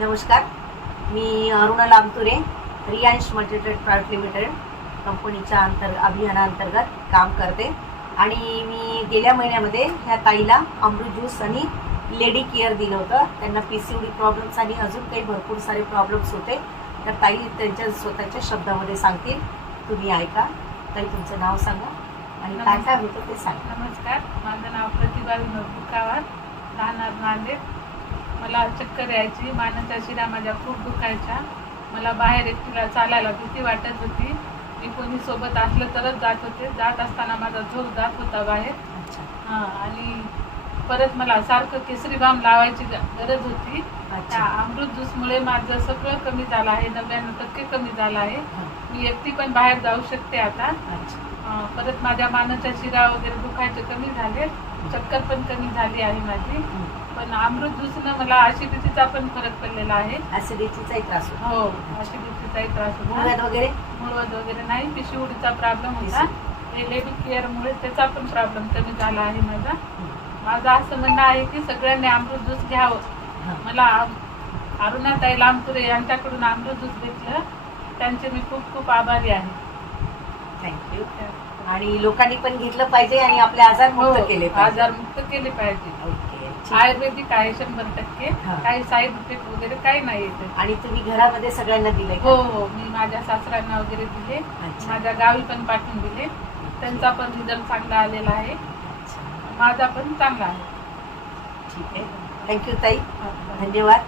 नमस्कार, मी Aruna Lamture, Riyansh multitrade private limited कंपनीच्या अभियानांतर्गत काम करते आणि मी गेल्या महिन्यामध्ये ह्या ताईला अमृत ज्यूस आणि लेडी केअर दिलं होतं. त्यांना PCOD प्रॉब्लेम्स आणि अजून काही भरपूर सारे प्रॉब्लेम्स होते. तर ताई त्यांच्या स्वतःच्या शब्दामध्ये सांगतील, तुम्ही ऐका. ताई, तुमचं नाव सांगा आणि काय काय होतं ते सांगा. नमस्कार, माझं नाव प्रतिभा विनोद बुकावार, राहणार नांदेड. मला चक्कर यायची, मानेचा शिरा माझ्या खूप दुखायच्या. मला बाहेर एकटीला चालायला भीती वाटत होती. मी कोणी सोबत असलं तरच जात होते. जात असताना माझा झोप जात होता बाहेर. आणि परत मला सारखं केसरी बाम लावायची गरज होती. त्या अमृत ज्यूसमुळे माझं सगळं कमी झालं आहे, 99% कमी झालं आहे. मी एकटी पण बाहेर जाऊ शकते आता. परत माझ्या मानेचा शिरा वगैरे दुखायचे कमी झाले, चक्कर पण कमी झाली आहे माझी. पण अमृत ज्यूसनं मला ऍसिडिटीचा पण फरक पडलेला आहे. ऍसिडिटीचाही त्रास होतो? हो, ऍसिडिटीचाही त्रास होता. मुळव्याध वगैरे नाही, PCODचा प्रॉब्लेम होता. हे लेडी केअरमुळे त्याचा पण प्रॉब्लेम कमी झाला आहे माझा. माझं असं म्हणणं आहे की सगळ्यांनी अमृत ज्यूस घ्यावं. मला अरुणाताई लामतुरे यांच्याकडून अमृत ज्यूस घेतलं, त्यांचे मी खूप खूप आभारी आहे. थँक्यू. आणि लोकांनी पण घेतलं पाहिजे आणि आपले आजार मुक्त केले पाहिजे. आजार मुक्त केले पाहिजे. ओके, आयुर्वेदिक आहे 100%. काही साईड इफेक्ट वगैरे काही नाही येते. आणि तुम्ही घरामध्ये सगळ्यांना दिले? हो हो, मी माझ्या सासऱ्यांना वगैरे दिले, माझ्या गावी पण पाठवून दिले. त्यांचा पण रिझल्ट चांगला आलेला आहे, माझा पण चांगला आहे. ठीक आहे. थँक्यू ताई, धन्यवाद.